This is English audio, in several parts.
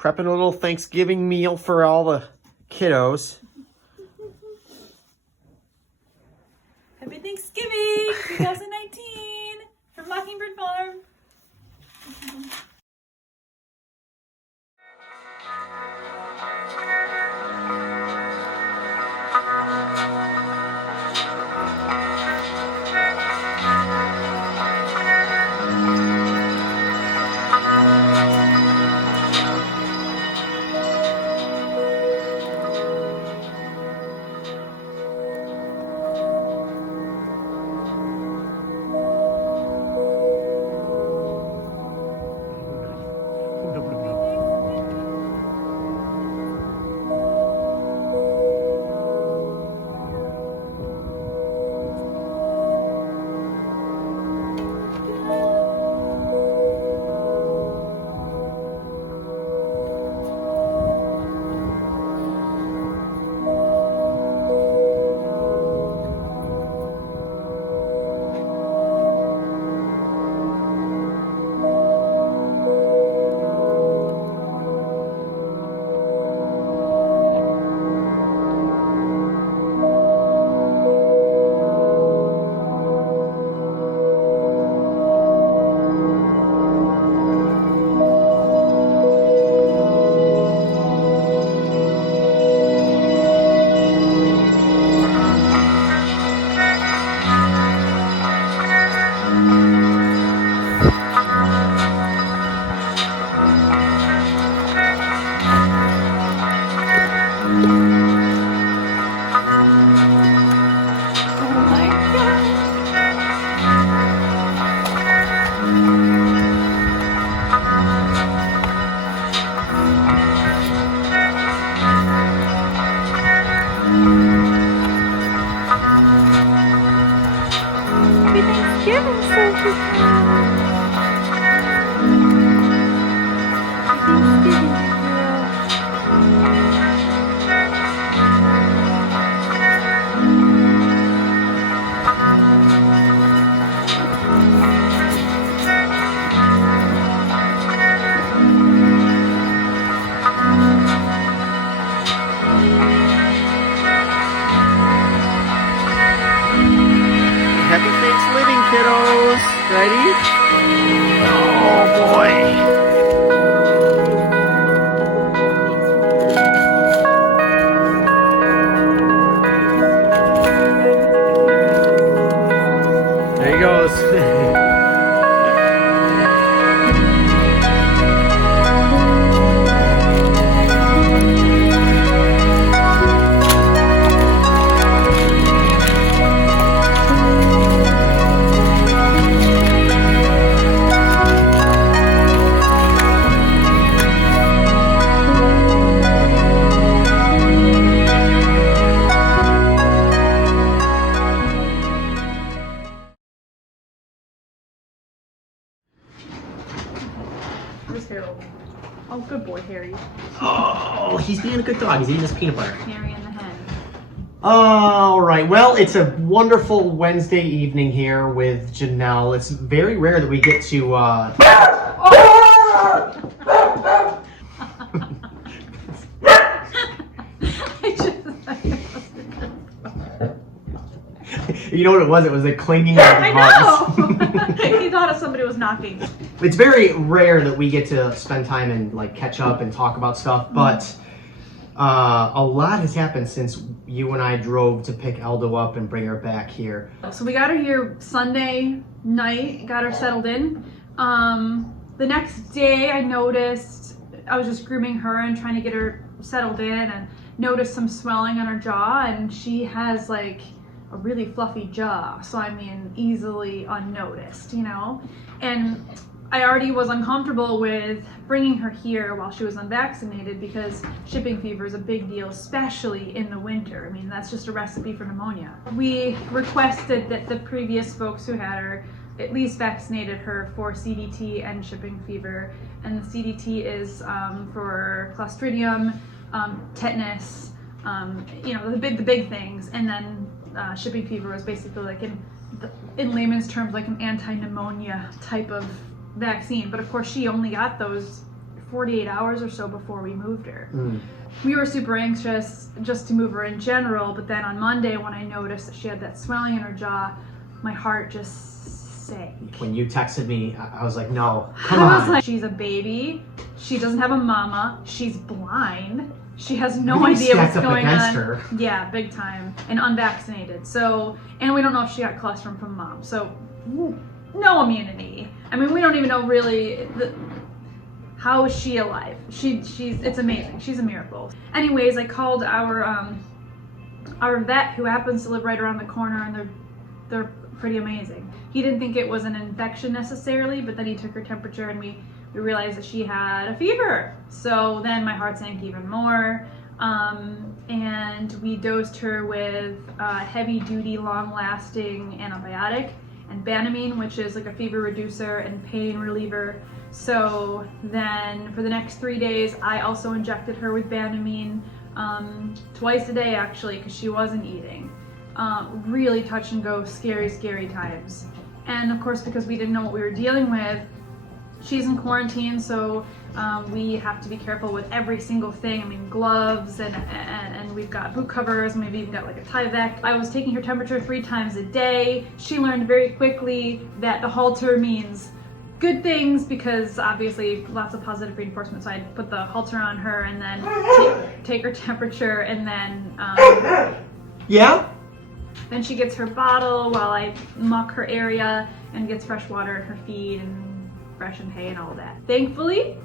prepping a little Thanksgiving meal for all the kiddos. Happy Thanksgiving 2019 from Mockingbird Farm. Happy Thanksgiving, kiddos. Ready? Oh boy. There he goes. Where's Harold? Oh, good boy, Harry. Oh, he's being a good dog. He's eating his peanut butter. Harry and the hen. All right. Well, it's a wonderful Wednesday evening here with Janelle. It's very rare that we get to. You know what it was? It was a clanging of I hearts. know! He thought somebody was knocking. It's very rare that we get to spend time and like catch up and talk about stuff, but a lot has happened since you and I drove to pick Eldo up and bring her back here. So we got her here Sunday night, got her settled in. The next day I noticed, I was just grooming her and trying to get her settled in, and noticed some swelling on her jaw, and she has like a really fluffy jaw, so I mean easily unnoticed, you know? And I already was uncomfortable with bringing her here while she was unvaccinated because shipping fever is a big deal, especially in the winter. I mean, that's just a recipe for pneumonia. We requested that the previous folks who had her at least vaccinated her for CDT and shipping fever, and the CDT is for Clostridium, tetanus, you know, the big things, and then shipping fever is basically like in layman's terms like an anti-pneumonia type of vaccine. But of course she only got those 48 hours or so before we moved her. Mm. We were super anxious just to move her in general, but then on Monday when I noticed that she had that swelling in her jaw, my heart just sank. When you texted me, I was like, no, come I was on. like, she's a baby, she doesn't have a mama, she's blind, she has no Really idea what's stacked up going against on. her. Yeah, big time, and unvaccinated. So, and we don't know if she got cholesterol from mom. So, no immunity. I mean, we don't even know really how is she alive. It's amazing. She's a miracle. Anyways, I called our vet who happens to live right around the corner, and they're pretty amazing. He didn't think it was an infection necessarily, but then he took her temperature and we realized that she had a fever. So then my heart sank even more. And we dosed her with heavy duty, long lasting antibiotic and Banamine, which is like a fever reducer and pain reliever. So then for the next 3 days, I also injected her with Banamine twice a day actually, because she wasn't eating. Really touch and go, scary times. And of course, because we didn't know what we were dealing with, she's in quarantine, so we have to be careful with every single thing. I mean, gloves, and we've got boot covers, and we've even got like a Tyvek. I was taking her temperature 3 times a day. She learned very quickly that the halter means good things, because obviously lots of positive reinforcement. So I put the halter on her and then take her temperature, and then Yeah? then she gets her bottle while I muck her area and gets fresh water in her feed and fresh and hay and all that. Thankfully,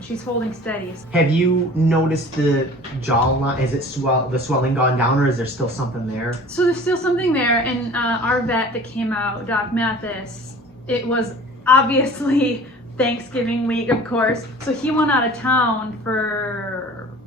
she's holding steady. Have you noticed the jawline? Is it the swelling gone down, or is there still something there? So there's still something there, and our vet that came out, Doc Mathis, it was obviously Thanksgiving week, of course, so he went out of town for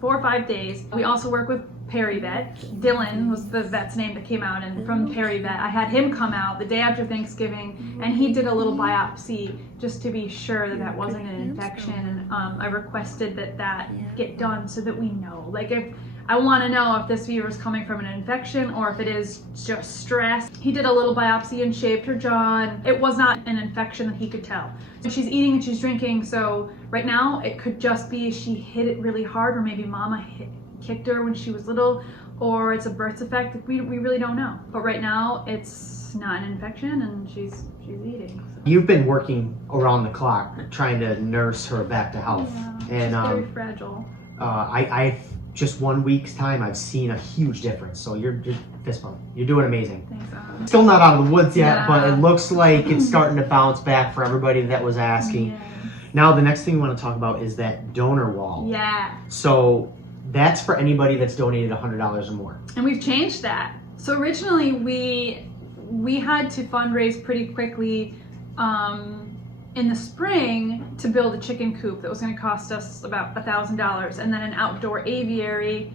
4 or 5 days. We also work with Perry Vet. Dylan was the vet's name that came out, and from Perry Vet, I had him come out the day after Thanksgiving, and he did a little biopsy just to be sure that that wasn't an infection. And I requested that get done so that we know. Like, if I want to know if this fever is coming from an infection or if it is just stress. He did a little biopsy and shaved her jaw, and it was not an infection that he could tell. And she's eating and she's drinking, so right now it could just be she hit it really hard, or maybe mama kicked her when she was little, or it's a birth defect. We really don't know. But right now it's not an infection, and she's eating. So. You've been working around the clock trying to nurse her back to health. Yeah, and she's very fragile. I've just 1 week's time, I've seen a huge difference. So you're fist bump. You're doing amazing. Thanks. Still not out of the woods yet, Yeah. but it looks like it's starting to bounce back for everybody that was asking. Yeah. Now the next thing we want to talk about is that donor wall. Yeah. So that's for anybody that's donated $100 or more. And we've changed that. So originally we had to fundraise pretty quickly in the spring to build a chicken coop that was going to cost us about $1,000, and then an outdoor aviary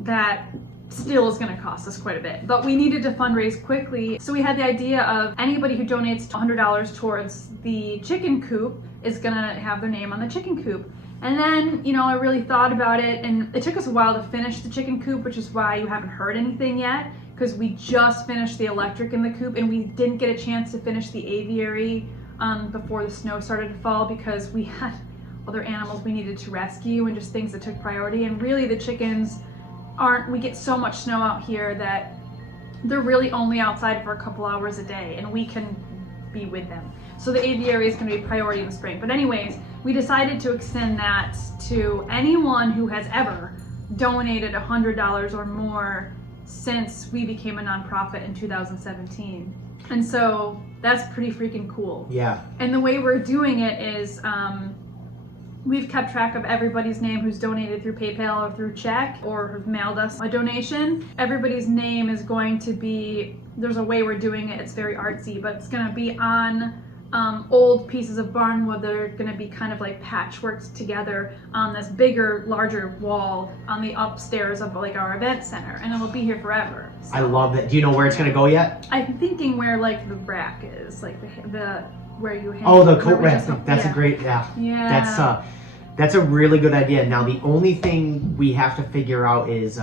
that still is going to cost us quite a bit. But we needed to fundraise quickly, so we had the idea of anybody who donates $100 towards the chicken coop is going to have their name on the chicken coop. And then, I really thought about it, and it took us a while to finish the chicken coop, which is why you haven't heard anything yet, because we just finished the electric in the coop, and we didn't get a chance to finish the aviary before the snow started to fall, because we had other animals we needed to rescue and just things that took priority. And really the chickens we get so much snow out here that they're really only outside for a couple hours a day, and we can be with them. So the aviary is going to be priority in the spring. But anyways, we decided to extend that to anyone who has ever donated $100 or more since we became a nonprofit in 2017. And so that's pretty freaking cool. Yeah. And the way we're doing it is we've kept track of everybody's name who's donated through PayPal or through check or have mailed us a donation. Everybody's name is going to be, there's a way we're doing it, it's very artsy, but it's going to be on old pieces of barnwood that are going to be kind of like patchworked together on this bigger, larger wall on the upstairs of like our event center, and it'll be here forever. So I love that. Do you know where it's going to go yet? I'm thinking where like the rack is, like the where you hang. Oh, the coat rack. That's yeah. a great, yeah. Yeah. That's a really good idea. Now the only thing we have to figure out is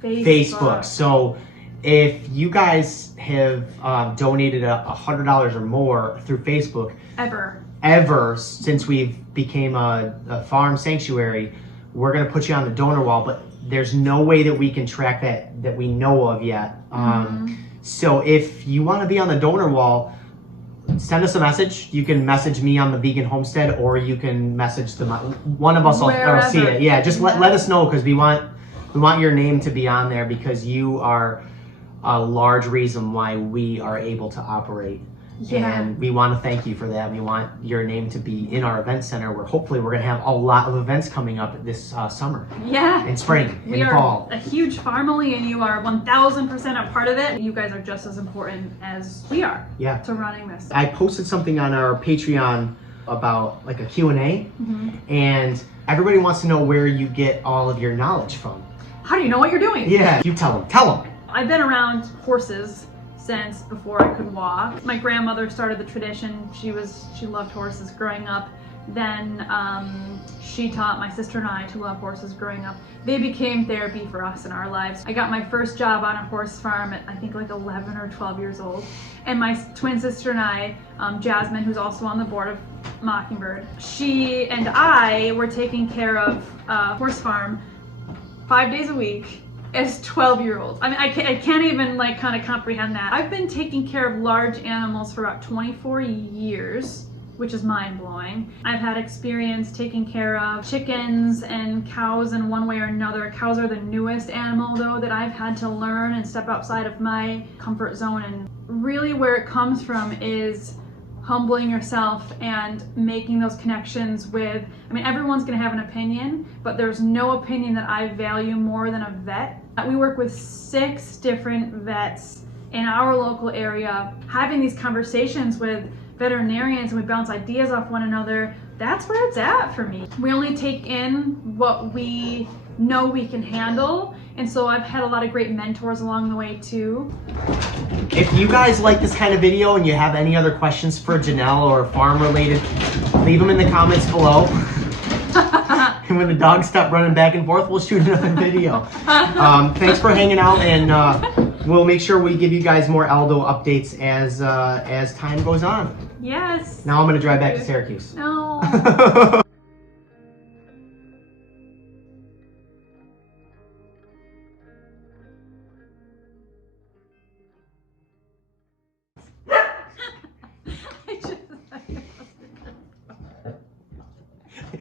Facebook. So if you guys have donated $100 or more through Facebook, ever ever since we've became a farm sanctuary, we're going to put you on the donor wall, but there's no way that we can track that we know of yet. So if you want to be on the donor wall, send us a message. You can message me on the Vegan Homestead, or you can message one of us will see it. Yeah, just let us know, because we want your name to be on there, because you are a large reason why we are able to operate. Yeah. And we want to thank you for that. We want your name to be in our event center, where hopefully we're going to have a lot of events coming up this summer. Yeah. And spring We and are fall. a huge family, and you are 1000% a part of it. You guys are just as important as we are to running this. I posted something on our Patreon about like a Q&A, and everybody wants to know where you get all of your knowledge from. How do you know what you're doing? Yeah, you tell them. I've been around horses since before I could walk. My grandmother started the tradition. She loved horses growing up. Then she taught my sister and I to love horses growing up. They became therapy for us in our lives. I got my first job on a horse farm at I think like 11 or 12 years old. And my twin sister and I, Jasmine, who's also on the board of Mockingbird, she and I were taking care of a horse farm 5 days a week as 12-year-olds. I mean, I can't even like kind of comprehend that. I've been taking care of large animals for about 24 years, which is mind-blowing. I've had experience taking care of chickens and cows in one way or another. Cows are the newest animal though that I've had to learn and step outside of my comfort zone. And really where it comes from is humbling yourself and making those connections with, I mean, everyone's gonna have an opinion, but there's no opinion that I value more than a vet. We work with 6 different vets in our local area, having these conversations with veterinarians, and we bounce ideas off one another. That's where it's at for me. We only take in what we know we can handle, and so I've had a lot of great mentors along the way too. If you guys like this kind of video and you have any other questions for Janelle or farm related, leave them in the comments below. And when the dogs stop running back and forth, we'll shoot another video. Thanks for hanging out, and we'll make sure we give you guys more Eldo updates as time goes on. Yes. Now I'm going to drive back to Syracuse. No.